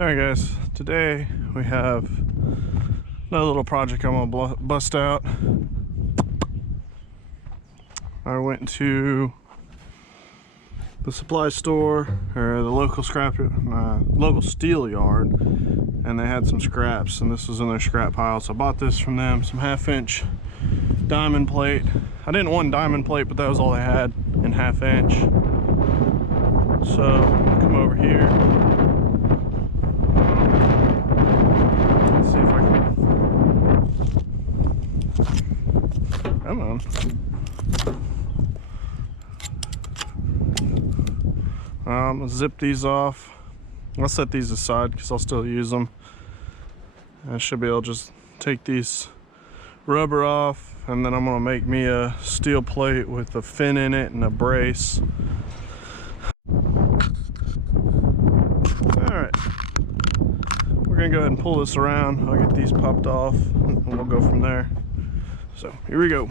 Alright guys, today we have another little project I'm gonna bust out. I went to the supply store, or the local local steel yard, and they had some scraps, and this was in their scrap pile. So I bought this from them, some 1/2" diamond plate. I didn't want diamond plate, but that was all they had in 1/2". So I'll come over here. See if I can. Come on. I'm gonna zip these off. I'll set these aside because I'll still use them. I should be able to just take these rubber off, and then I'm gonna make me a steel plate with a fin in it and a brace. Alright. We're gonna go ahead and pull this around. I'll get these popped off and we'll go from there. So here we go.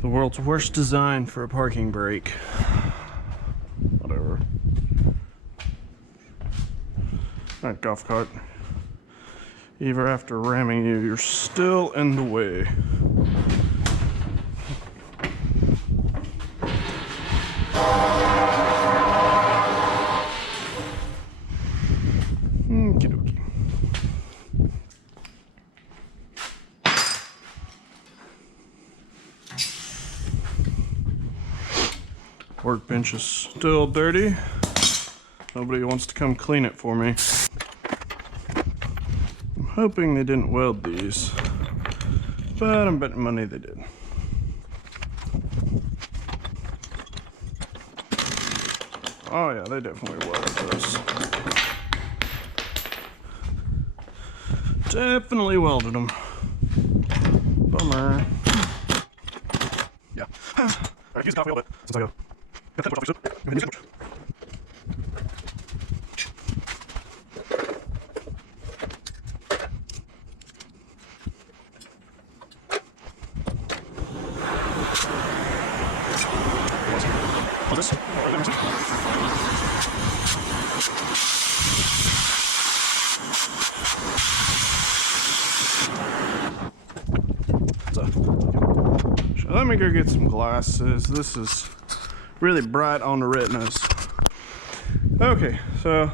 The world's worst design for a parking brake. Whatever. Alright, golf cart. Even after ramming you, you're still in the way. Okie dokie. Workbench is still dirty. Nobody wants to come clean it for me. I'm hoping they didn't weld these, but I'm betting money they did. Oh yeah, they definitely welded those. Definitely welded them. Bummer. Yeah. Alright, use the coffee a little bit since I go. Got that much off your soup. What's this? me go get some glasses. This is really bright on the retinas. Okay, so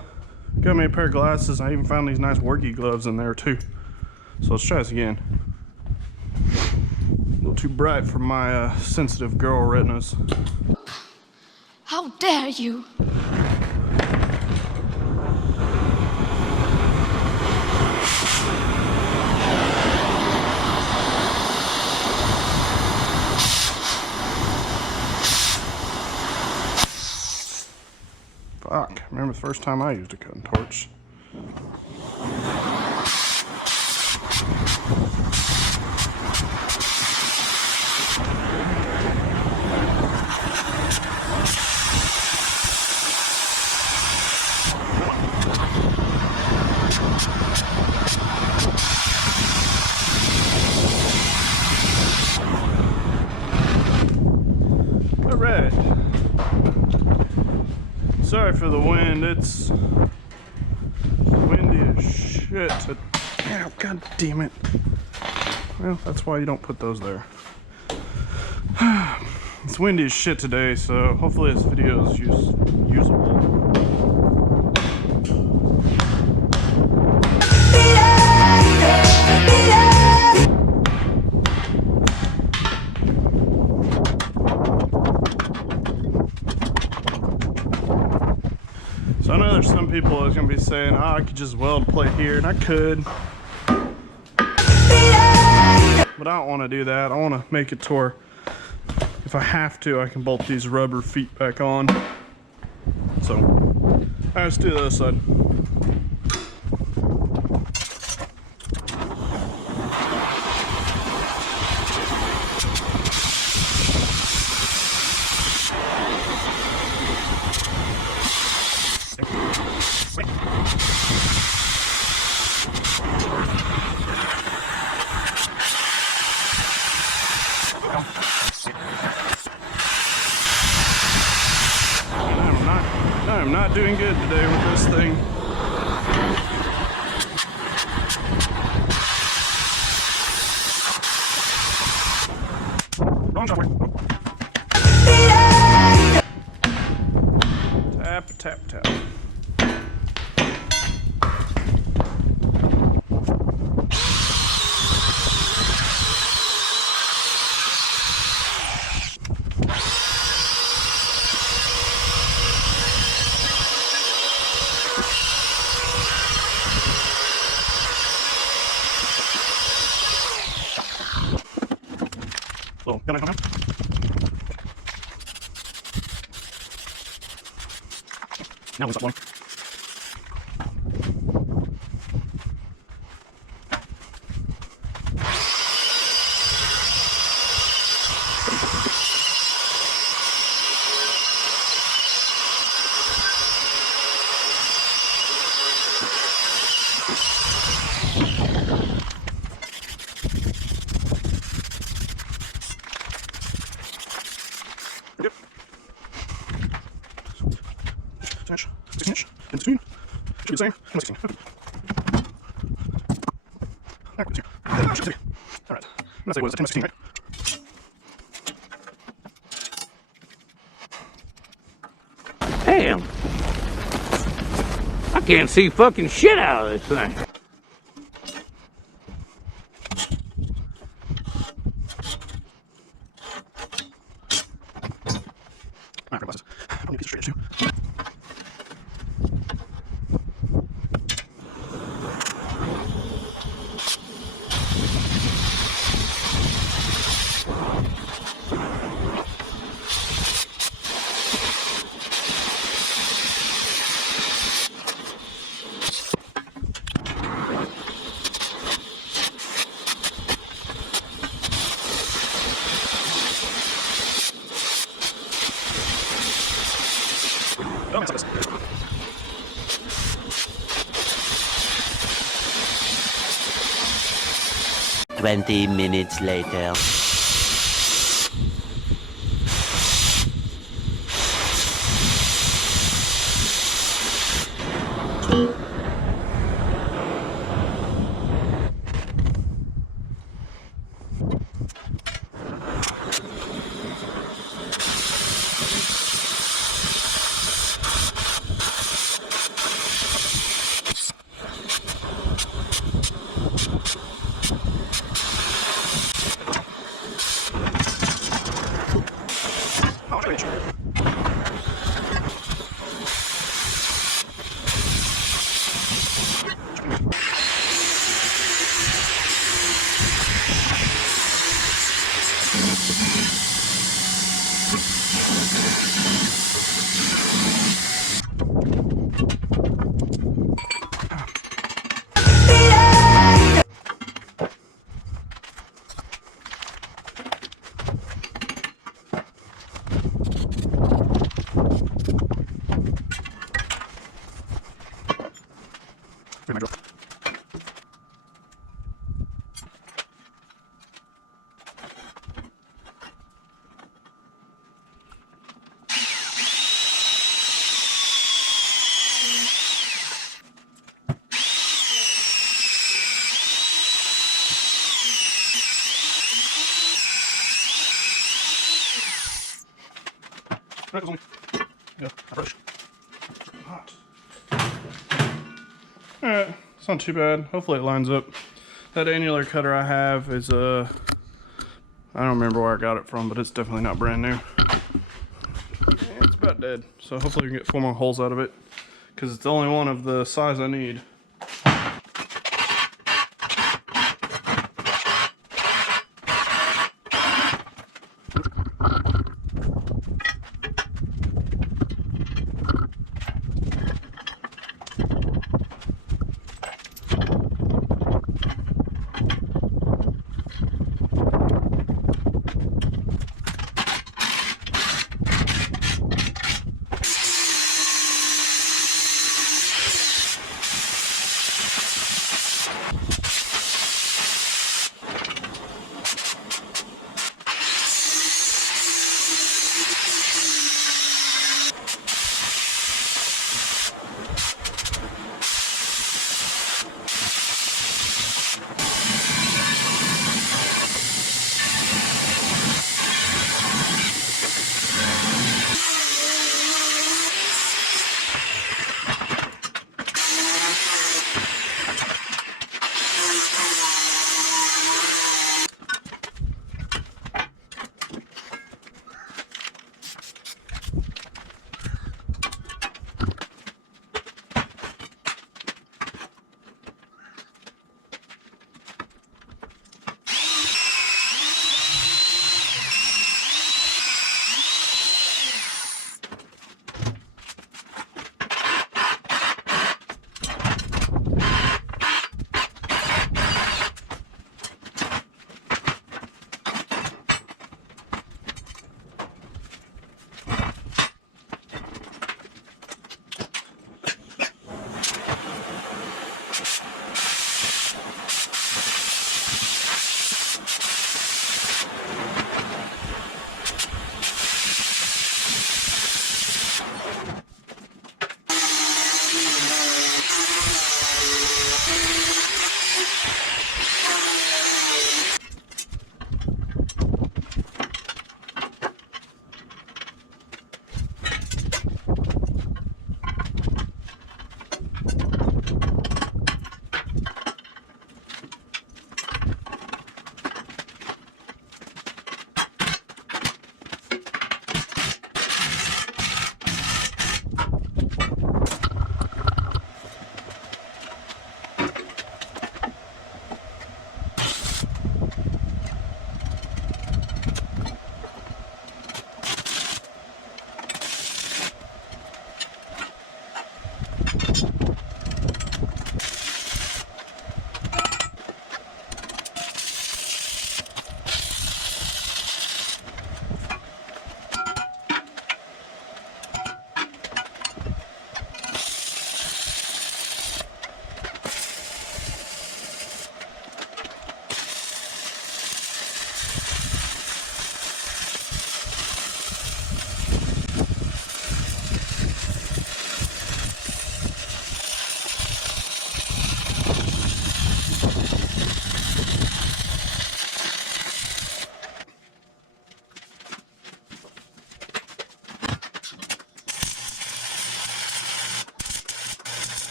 got me a pair of glasses. I even found these nice worky gloves in there too. So let's try this again. A little too bright for my sensitive girl retinas. How dare you! Fuck, remember the first time I used a cutting torch. Alright. Sorry for the wind, it's windy as shit. Ow, god damn it. Well, that's why you don't put those there. It's windy as shit today, so hopefully this video is usable. So I know there's some people that's gonna be saying, oh, I could just weld plate here, and I could. But I don't want to do that. I want to make it to where if I have to, I can bolt these rubber feet back on. So, alright, let's do the other side. I'm not doing good today with this thing. Wrong software. Tap, tap, tap. So, can I come out? Now we stop blowing. Yep. 16 inch, in between. Should be the same. 16. Alright. Let's say what is it? 10 by 16, right? Damn. I can't see fucking shit out of this thing. Alright, glasses. I'll need a piece of straight edge too. Oh, that's like this. 20 minutes later. Yeah, brush. Hot. Alright, it's not too bad. Hopefully it lines up. That annular cutter I have is I don't remember where I got it from, but it's definitely not brand new. And it's about dead. So hopefully we can get 4 more holes out of it, because it's the only one of the size I need.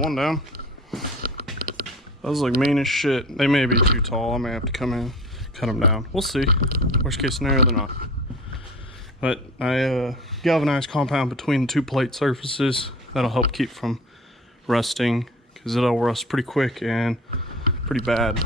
one down. Those look mean as shit. They may be too tall. I may have to come in, cut them down. We'll see. Worst case scenario, they're not. But I galvanized compound between the two plate surfaces. That'll help keep from rusting, because it'll rust pretty quick and pretty bad.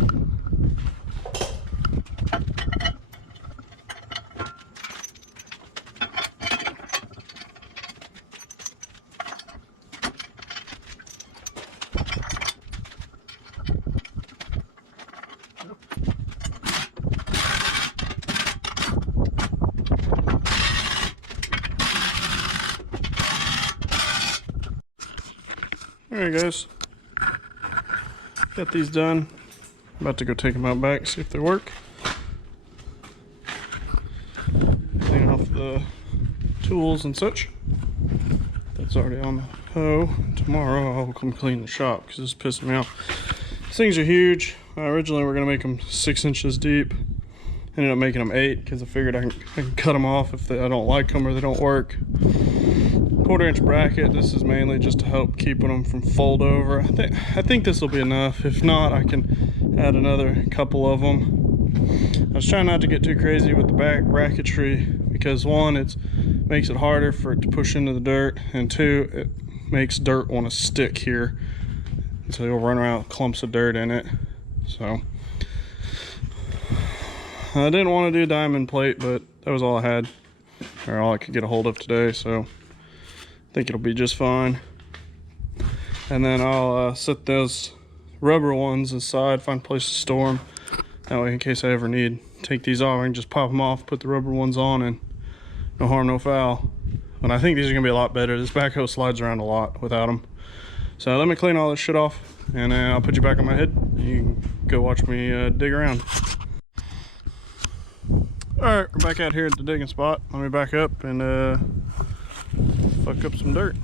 Alright guys, got these done. About to go take them out back, see if they work. Clean off the tools and such. That's already on the hoe. Tomorrow I'll come clean the shop because this is pissing me off. These things are huge. Originally we're going to make them 6 inches deep. Ended up making them 8 because I figured I can cut them off if I don't like them or they don't work. 1/4 inch bracket. This is mainly just to help keeping them from fold over. I think this will be enough. If not, I can add another couple of them. I was trying not to get too crazy with the back bracketry because one, it makes it harder for it to push into the dirt, and two, it makes dirt want to stick here, and so you'll run around with clumps of dirt in it. So I didn't want to do diamond plate, but that was all I had, or all I could get a hold of today, so I think it'll be just fine. And then I'll set those rubber ones aside, find a place to store them. That way, in case I ever need to take these off, I can just pop them off, put the rubber ones on, and no harm, no foul. But I think these are gonna be a lot better. This backhoe slides around a lot without them. So let me clean all this shit off, and I'll put you back on my head. You can go watch me dig around. All right, we're back out here at the digging spot. Let me back up and fuck up some dirt.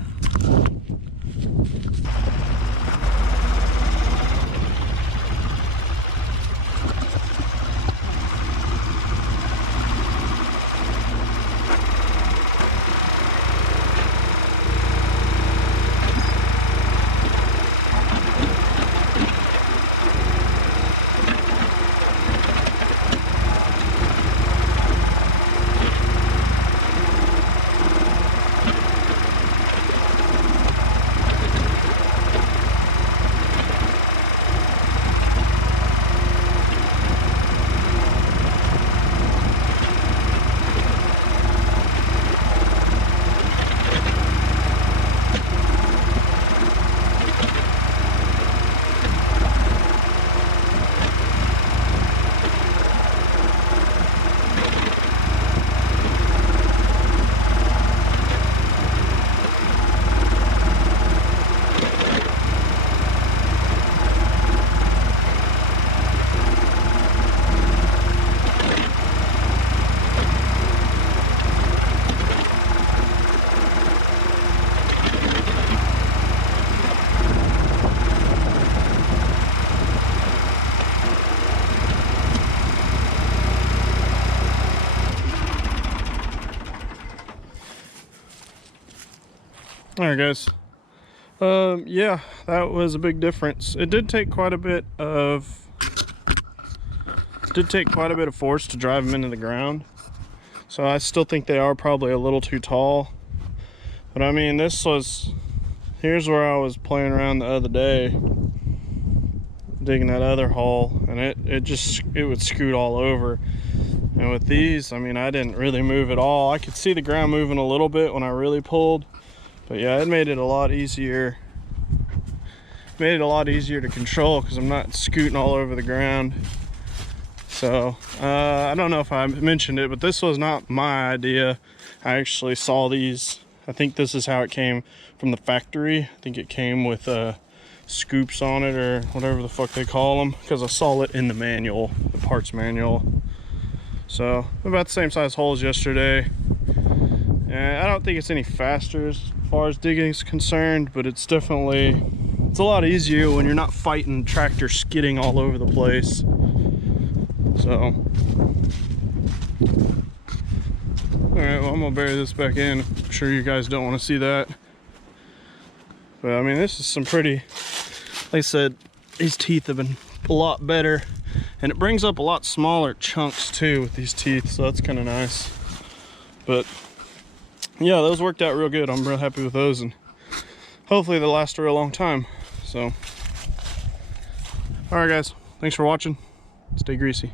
All right, guys. Yeah, that was a big difference. It did take quite a bit of force to drive them into the ground. So I still think they are probably a little too tall. But I mean, here's where I was playing around the other day, digging that other hole, and it would scoot all over. And with these, I mean, I didn't really move at all. I could see the ground moving a little bit when I really pulled. But yeah, it made it a lot easier. Made it a lot easier to control because I'm not scooting all over the ground. So I don't know if I mentioned it, but this was not my idea. I actually saw these. I think this is how it came from the factory. I think it came with scoops on it or whatever the fuck they call them, because I saw it in the manual, the parts manual. So about the same size hole as yesterday. And I don't think it's any faster as far as digging is concerned, but it's a lot easier when you're not fighting tractor skidding all over the place. So all right, well, I'm gonna bury this back in. I'm sure you guys don't want to see that. But I mean, this is some pretty, like I said, these teeth have been a lot better, and it brings up a lot smaller chunks too with these teeth, so that's kind of nice. But yeah, those worked out real good. I'm real happy with those, and hopefully they'll last a real long time. So, all right guys, thanks for watching. Stay greasy.